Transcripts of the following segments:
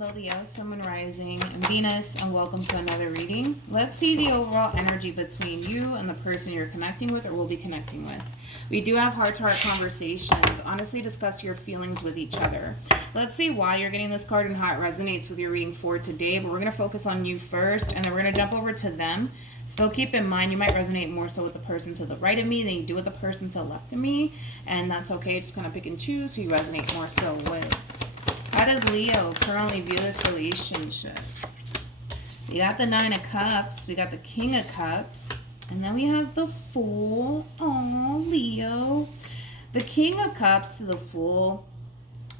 Leo, Sun, Moon, Rising, and Venus, and welcome to another reading. Let's see the overall energy between you and the person you're connecting with or will be connecting with. We do have heart-to-heart conversations. Honestly, discuss your feelings with each other. Let's see why you're getting this card and how it resonates with your reading for today, but we're going to focus on you first, and then we're going to jump over to them. Still keep in mind, you might resonate more so with the person to the right of me than you do with the person to the left of me, and that's okay. Just kind of pick and choose who you resonate more so with. How does Leo currently view this relationship? We got the Nine of Cups, we got the King of Cups, and then we have the Fool. Oh, Leo. The King of Cups to the Fool.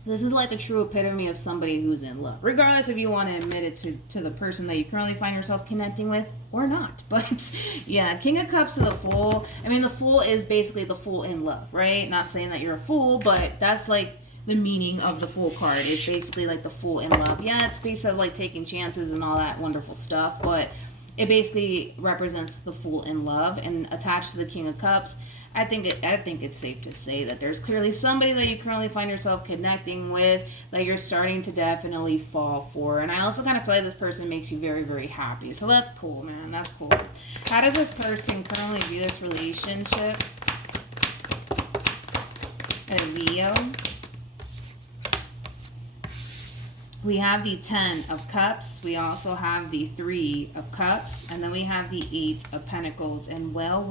This is like the true epitome of somebody who's in love, regardless if you want to admit it to the person that you currently find yourself connecting with or not. But yeah, King of Cups to the Fool. I mean, the Fool is basically the fool in love, right? Not saying that you're a fool, but that's like the meaning of the Fool card is basically like the fool in love. Yeah, it's based on like taking chances and all that wonderful stuff, but it basically represents the fool in love. And attached to the King of Cups, I think it's safe to say that there's clearly somebody that you currently find yourself connecting with that you're starting to definitely fall for. And I also kind of feel like this person makes you very, very happy. So that's cool, man. That's cool. How does this person currently view this relationship? A Leo. We have the 10 of Cups. We also have the 3 of Cups. And then we have the 8 of Pentacles. And well,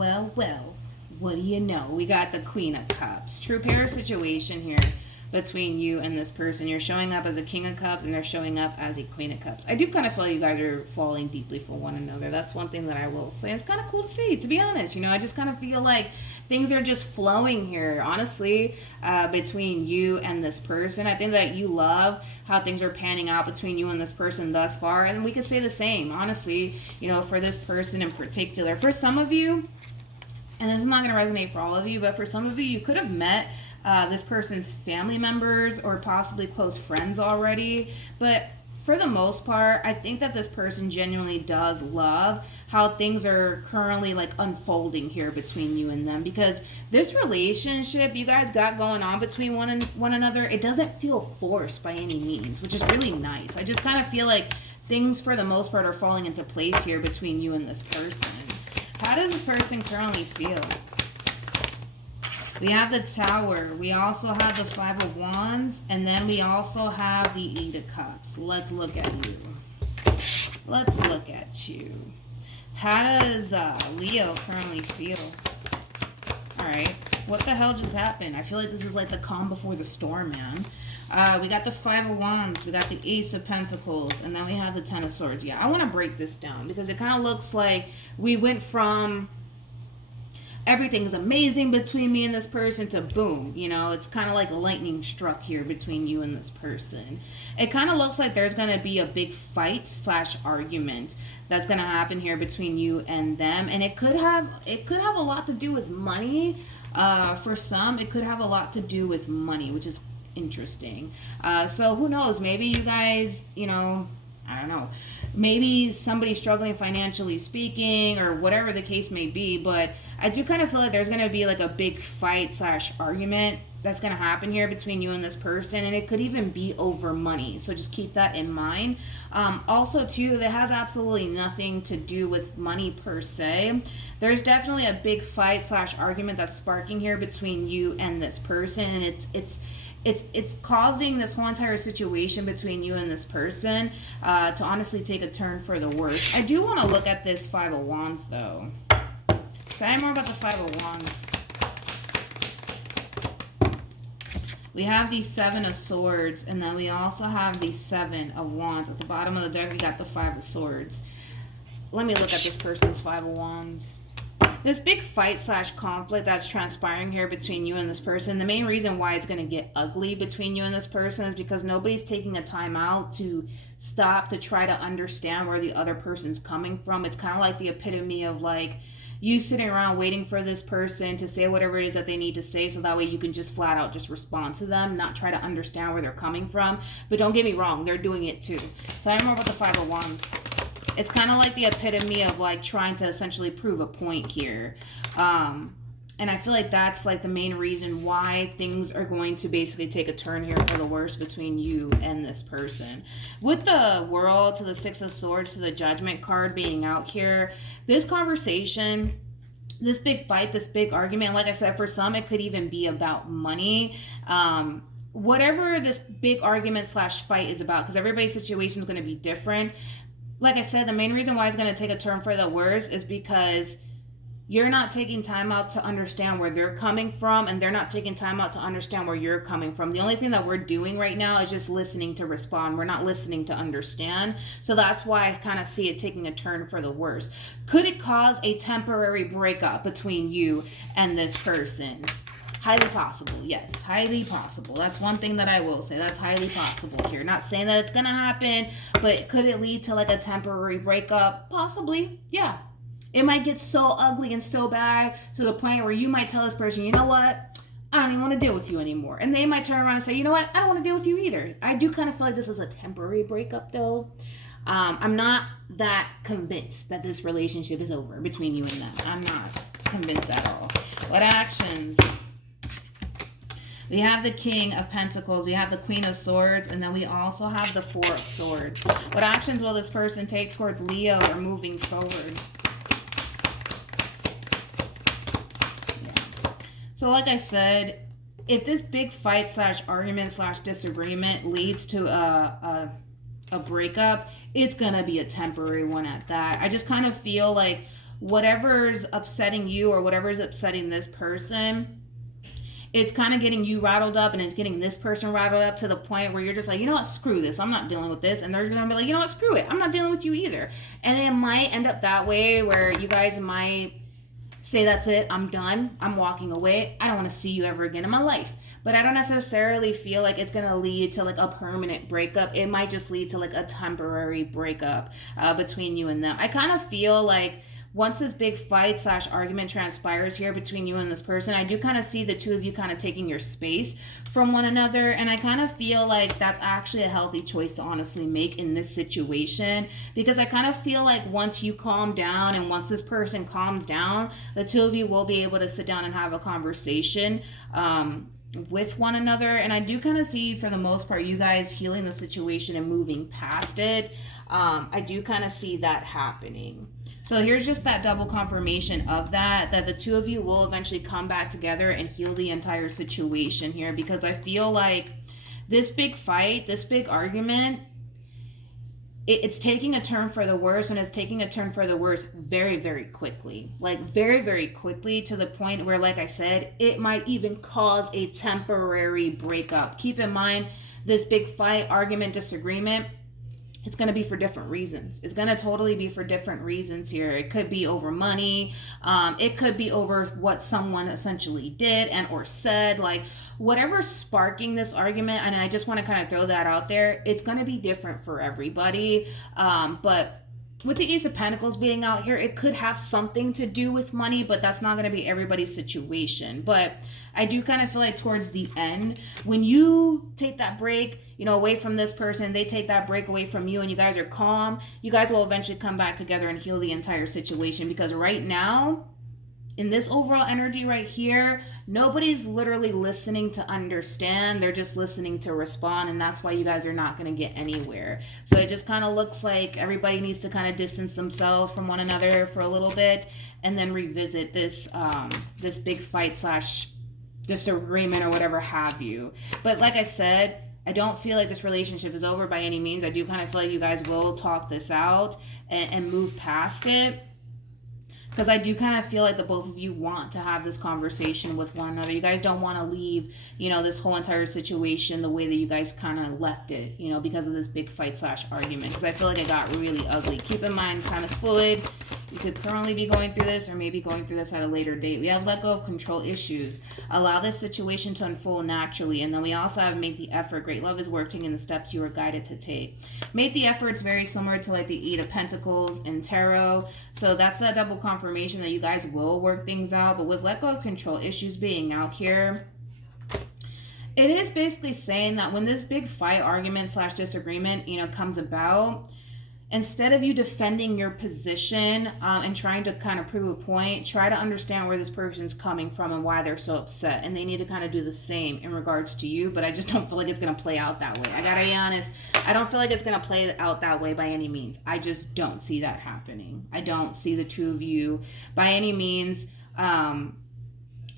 what do you know? We got the Queen of Cups. True pair situation here between you and this person. You're showing up as a King of Cups and they're showing up as a Queen of Cups. I do kind of feel you guys are falling deeply for one another. That's one thing that I will say. It's kind of cool to see, to be honest. You know, I just kind of feel like things are just flowing here, honestly, between you and this person. I think that you love how things are panning out between you and this person thus far. And we could say the same, honestly, you know, for this person in particular. For some of you, and this is not going to resonate for all of you, but for some of you, you could have met this person's family members or possibly close friends already. But for the most part, I think that this person genuinely does love how things are currently like unfolding here between you and them, because this relationship you guys got going on between one another, it doesn't feel forced by any means, which is really nice. I just kind of feel like things for the most part are falling into place here between you and this person. How does this person currently feel? We have the Tower. We also have the 5 of Wands. And then we also have the 8 of Cups. Let's look at you. Let's look at you. How does Leo currently feel? Alright. What the hell just happened? I feel like this is like the calm before the storm, man. We got the 5 of Wands. We got the Ace of Pentacles. And then we have the 10 of Swords. Yeah, I want to break this down because it kind of looks like we went from everything's amazing between me and this person to boom, you know, it's kind of like lightning struck here between you and this person. It kind of looks like there's going to be a big fight / argument that's going to happen here between you and them, and it could have a lot to do with money. For some, it could have a lot to do with money, which is interesting. So who knows, maybe you guys, you know, I don't know, maybe somebody struggling financially speaking or whatever the case may be, but I do kind of feel like there's going to be like a big fight / argument that's going to happen here between you and this person, and it could even be over money, so just keep that in mind. Also too, that has absolutely nothing to do with money per se. There's definitely a big fight / argument that's sparking here between you and this person, and it's causing this whole entire situation between you and this person to honestly take a turn for the worse. I do want to look at this 5 of Wands though. Tell me more about the 5 of Wands. We have the 7 of Swords, and then we also have the 7 of Wands. At the bottom of the deck, we got the 5 of Swords. Let me look at this person's 5 of Wands. This big fight / conflict that's transpiring here between you and this person, the main reason why it's going to get ugly between you and this person is because nobody's taking a time out to stop to try to understand where the other person's coming from. It's kind of like the epitome of like you sitting around waiting for this person to say whatever it is that they need to say, so that way you can just flat out just respond to them, not try to understand where they're coming from. But don't get me wrong, they're doing it too. Tell me more about the 5 of Wands. It's kind of like the epitome of like trying to essentially prove a point here. And I feel like that's like the main reason why things are going to basically take a turn here for the worse between you and this person. With the World to the Six of Swords to the Judgment card being out here, this conversation, this big fight, this big argument, like I said, for some it could even be about money. Whatever this big argument slash fight is about, because everybody's situation is going to be different. Like I said, the main reason why it's going to take a turn for the worse is because you're not taking time out to understand where they're coming from, and they're not taking time out to understand where you're coming from. The only thing that we're doing right now is just listening to respond. We're not listening to understand. So that's why I kind of see it taking a turn for the worse. Could it cause a temporary breakup between you and this person? Highly possible. Yes, highly possible. That's one thing that I will say. That's highly possible here. Not saying that it's going to happen, but could it lead to like a temporary breakup? Possibly. Yeah. It might get so ugly and so bad to the point where you might tell this person, you know what? I don't even want to deal with you anymore. And they might turn around and say, you know what? I don't want to deal with you either. I do kind of feel like this is a temporary breakup though. I'm not that convinced that this relationship is over between you and them. I'm not convinced at all. What actions? We have the King of Pentacles, we have the Queen of Swords, and then we also have the Four of Swords. What actions will this person take towards Leo or moving forward? So like I said, if this big fight slash argument slash disagreement leads to a breakup, it's going to be a temporary one at that. I just kind of feel like whatever's upsetting you or whatever's upsetting this person, it's kind of getting you rattled up and it's getting this person rattled up to the point where you're just like, you know what, screw this. I'm not dealing with this. And they're going to be like, you know what, screw it. I'm not dealing with you either. And it might end up that way where you guys might say, that's it, I'm done, I'm walking away, I don't want to see you ever again in my life. But I don't necessarily feel like it's going to lead to like a permanent breakup. It might just lead to like a temporary breakup between you and them. I kind of feel like once this big fight slash argument transpires here between you and this person, I do kind of see the two of you kind of taking your space from one another. And I kind of feel like that's actually a healthy choice to honestly make in this situation, because I kind of feel like once you calm down and once this person calms down, the two of you will be able to sit down and have a conversation with one another. And I do kind of see, for the most part, you guys healing the situation and moving past it. I do kind of see that happening. So here's just that double confirmation of that the two of you will eventually come back together and heal the entire situation here, because I feel like this big fight, this big argument, it's taking a turn for the worse, and it's taking a turn for the worse very, very quickly. Like very, very quickly, to the point where, like I said, it might even cause a temporary breakup. Keep in mind, this big fight, argument, disagreement, it's going to be for different reasons. It's going to totally be for different reasons here. It could be over money. It could be over what someone essentially did and or said. Like whatever's sparking this argument, and I just want to kind of throw that out there, it's going to be different for everybody. But with the Ace of Pentacles being out here, it could have something to do with money, but that's not going to be everybody's situation. But I do kind of feel like towards the end, when you take that break, you know, away from this person, they take that break away from you, and you guys are calm, you guys will eventually come back together and heal the entire situation. Because right now, in this overall energy right here, nobody's literally listening to understand. They're just listening to respond, and that's why you guys are not going to get anywhere. So it just kind of looks like everybody needs to kind of distance themselves from one another for a little bit, and then revisit this this big fight slash disagreement or whatever have you. But like I said, I don't feel like this relationship is over by any means. I do kind of feel like you guys will talk this out and move past it. Because I do kind of feel like the both of you want to have this conversation with one another. You guys don't want to leave, you know, this whole entire situation the way that you guys kind of left it, you know, because of this big fight slash argument. Because I feel like it got really ugly. Keep in mind, time is fluid. You could currently be going through this or maybe going through this at a later date. We have let go of control issues. Allow this situation to unfold naturally. And then we also have make the effort. Great love is worth taking the steps you are guided to take. Make the efforts very similar to like the Eight of Pentacles in Tarot. So that's that double confirmation that you guys will work things out. But with let go of control issues being out here, it is basically saying that when this big fight, argument slash disagreement, you know, comes about, instead of you defending your position and trying to kind of prove a point, try to understand where this person's coming from and why they're so upset. And they need to kind of do the same in regards to you. But I just don't feel like it's going to play out that way. I got to be honest. I don't feel like it's going to play out that way by any means. I just don't see that happening. I don't see the two of you by any means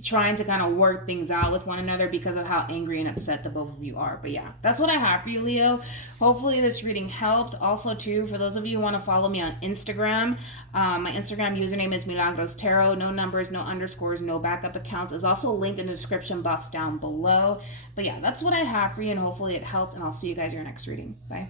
trying to kind of work things out with one another because of how angry and upset the both of you are. But yeah, that's what I have for you, Leo. Hopefully this reading helped. Also, too, for those of you who want to follow me on Instagram, my Instagram username is MilagrosTarot. No numbers, no underscores, no backup accounts. Is also linked in the description box down below. But yeah, that's what I have for you, and hopefully it helped, and I'll see you guys in your next reading. Bye.